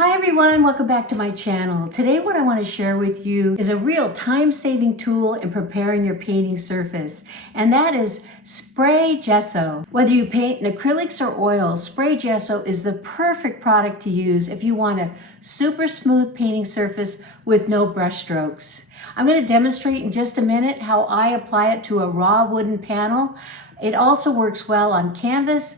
Hi everyone, welcome back to my channel. Today what I want to share with you is a real time-saving tool in preparing your painting surface, and that is Spray Gesso. Whether you paint in acrylics or oils, Spray Gesso is the perfect product to use if you want a super smooth painting surface with no brush strokes. I'm going to demonstrate in just a minute how I apply it to a raw wooden panel. It also works well on canvas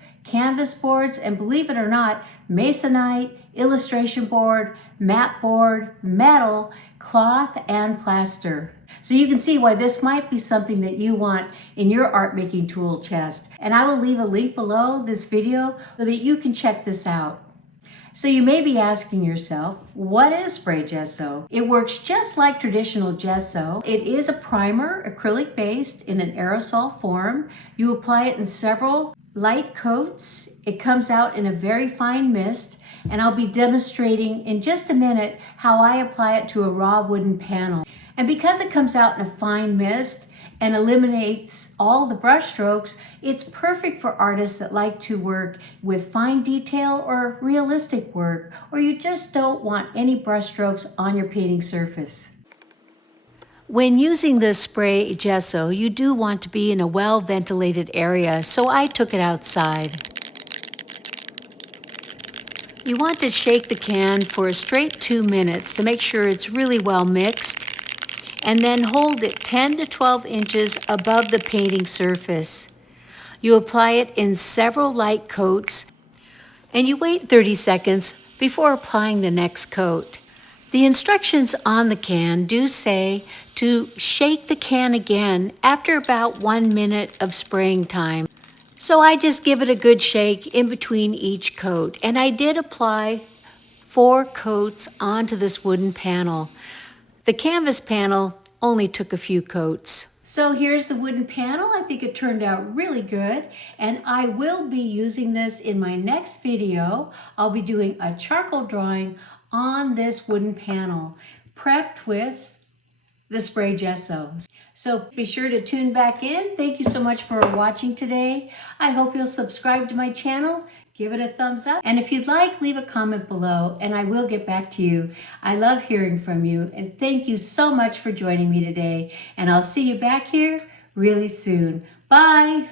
boards, and believe it or not, Masonite, illustration board, mat board, metal, cloth, and plaster. So you can see why this might be something that you want in your art making tool chest. And I will leave a link below this video so that you can check this out. So you may be asking yourself, what is Spray Gesso? It works just like traditional gesso. It is a primer, acrylic based, in an aerosol form. You apply it in several light coats. It comes out in a very fine mist, and I'll be demonstrating in just a minute how I apply it to a raw wooden panel. And because it comes out in a fine mist and eliminates all the brush strokes, it's perfect for artists that like to work with fine detail or realistic work, or you just don't want any brush strokes on your painting surface. When using the Spray Gesso, you do want to be in a well-ventilated area, so I took it outside. You want to shake the can for a straight 2 minutes to make sure it's really well mixed, and then hold it 10 to 12 inches above the painting surface. You apply it in several light coats, and you wait 30 seconds before applying the next coat. The instructions on the can do say to shake the can again after about 1 minute of spraying time. So I just give it a good shake in between each coat, and I did apply 4 coats onto this wooden panel. The canvas panel only took a few coats. So here's the wooden panel. I think it turned out really good, and I will be using this in my next video. I'll be doing a charcoal drawing on this wooden panel, prepped with the Spray Gesso. So be sure to tune back in. Thank you so much for watching today. I hope you'll subscribe to my channel, give it a thumbs up, and if you'd like, leave a comment below and I will get back to you. I love hearing from you, and thank you so much for joining me today, and I'll see you back here really soon. Bye.